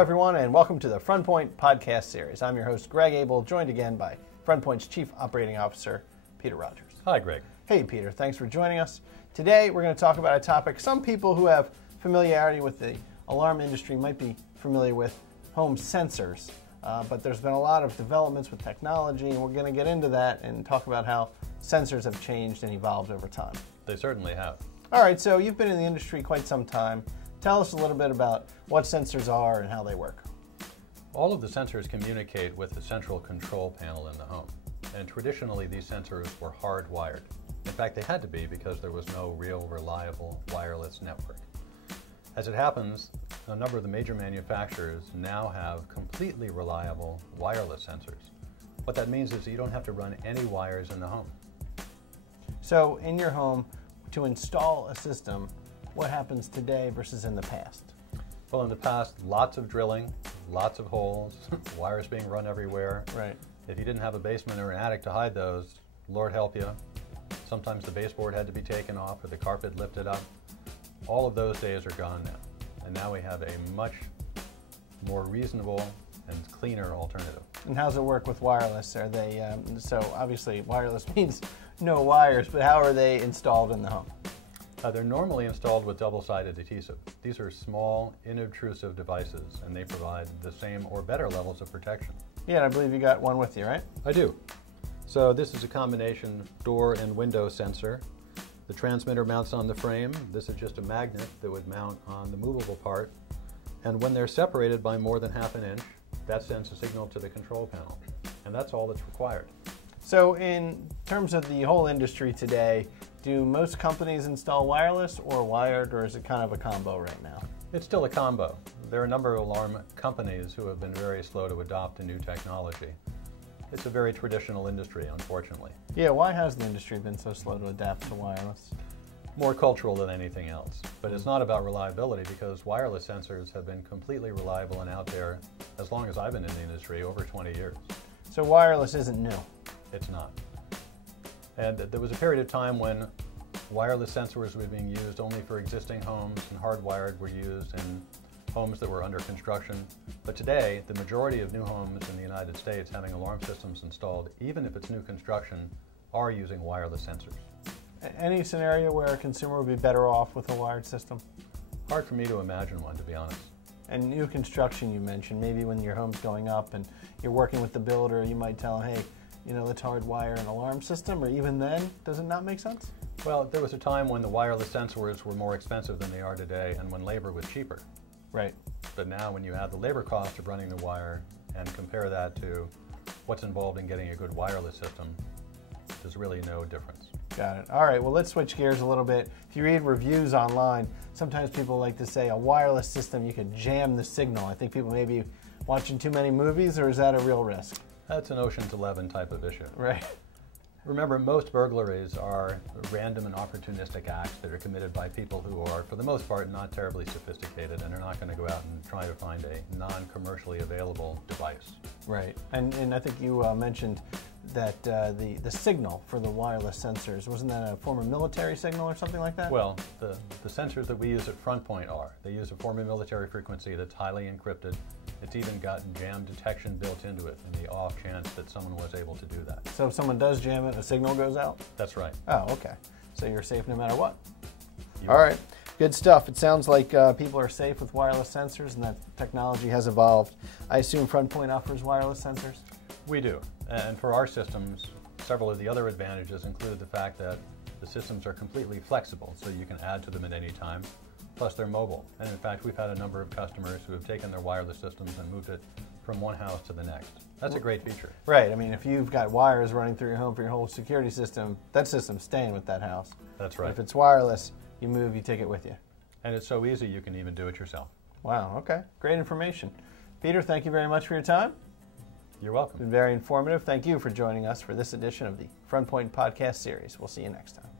everyone, and welcome to the FrontPoint podcast series. I'm your host, Greg Abel, joined again by FrontPoint's Chief Operating Officer, Peter Rogers. Hi, Greg. Hey, Peter. Thanks for joining us. Today, we're going to talk about a topic some people who have familiarity with the alarm industry might be familiar with, home sensors. But there's been a lot of developments with technology, and we're going to get into that and talk about how sensors have changed and evolved over time. They certainly have. All right, so you've been in the industry quite some time. Tell us a little bit about what sensors are and how they work. All of the sensors communicate with the central control panel in the home. And traditionally, these sensors were hardwired. In fact, they had to be because there was no real reliable wireless network. As it happens, a number of the major manufacturers now have completely reliable wireless sensors. What that means is that you don't have to run any wires in the home. So in your home, to install a system, what happens today versus in the past? Well, in the past, lots of drilling, lots of holes, wires being run everywhere. Right. If you didn't have a basement or an attic to hide those, Lord help you. Sometimes the baseboard had to be taken off or the carpet lifted up. All of those days are gone now. And now we have a much more reasonable and cleaner alternative. And how's it work with wireless? Are they, so obviously wireless means no wires, but how are they installed in the home? They're normally installed with double-sided adhesive. These are small, inobtrusive devices, and they provide the same or better levels of protection. Yeah, and I believe you got one with you, right? I do. So this is a combination door and window sensor. The transmitter mounts on the frame. This is just a magnet that would mount on the movable part. And when they're separated by more than ½ inch, that sends a signal to the control panel. And that's all that's required. So in terms of the whole industry today, do most companies install wireless or wired, or is it kind of a combo right now? It's still a combo. There are a number of alarm companies who have been very slow to adopt the new technology. It's a very traditional industry, unfortunately. Yeah, why has the industry been so slow to adapt to wireless? More cultural than anything else. But it's not about reliability, because wireless sensors have been completely reliable and out there as long as I've been in the industry, over 20 years. So wireless isn't new? It's not. And there was a period of time when wireless sensors were being used only for existing homes, and hardwired were used in homes that were under construction. But today, the majority of new homes in the United States having alarm systems installed, even if it's new construction, are using wireless sensors. Any scenario where a consumer would be better off with a wired system? Hard for me to imagine one, to be honest. And new construction you mentioned, maybe when your home's going up and you're working with the builder, you might tell them, hey, you know, let's hardwire an alarm system, or even then, does it not make sense? Well, there was a time when the wireless sensors were more expensive than they are today, and when labor was cheaper. Right. But now when you have the labor cost of running the wire and compare that to what's involved in getting a good wireless system, there's really no difference. Got it. All right, well, let's switch gears a little bit. If you read reviews online, sometimes people like to say a wireless system, you could jam the signal. I think people may be watching too many movies, or is that a real risk? That's an Ocean's 11 type of issue. Right. Remember, most burglaries are random and opportunistic acts that are committed by people who are, for the most part, not terribly sophisticated, and are not going to go out and try to find a non-commercially available device. Right. And I think you mentioned that the signal for the wireless sensors, wasn't that a former military signal or something like that? Well, the sensors that we use at FrontPoint are. They use a former military frequency that's highly encrypted. It's even got jam detection built into it in the off chance that someone was able to do that. So if someone does jam it, a signal goes out? That's right. Oh, okay. So you're safe no matter what. All right. Good stuff. It sounds like people are safe with wireless sensors and that technology has evolved. I assume FrontPoint offers wireless sensors? We do. And for our systems, several of the other advantages include the fact that the systems are completely flexible, so you can add to them at any time. Plus, they're mobile. And in fact, we've had a number of customers who have taken their wireless systems and moved it from one house to the next. That's a great feature. Right. I mean, if you've got wires running through your home for your whole security system, that system's staying with that house. That's right. But if it's wireless, you move, you take it with you. And it's so easy, you can even do it yourself. Wow. Okay. Great information. Peter, thank you very much for your time. You're welcome. It's been very informative. Thank you for joining us for this edition of the FrontPoint podcast series. We'll see you next time.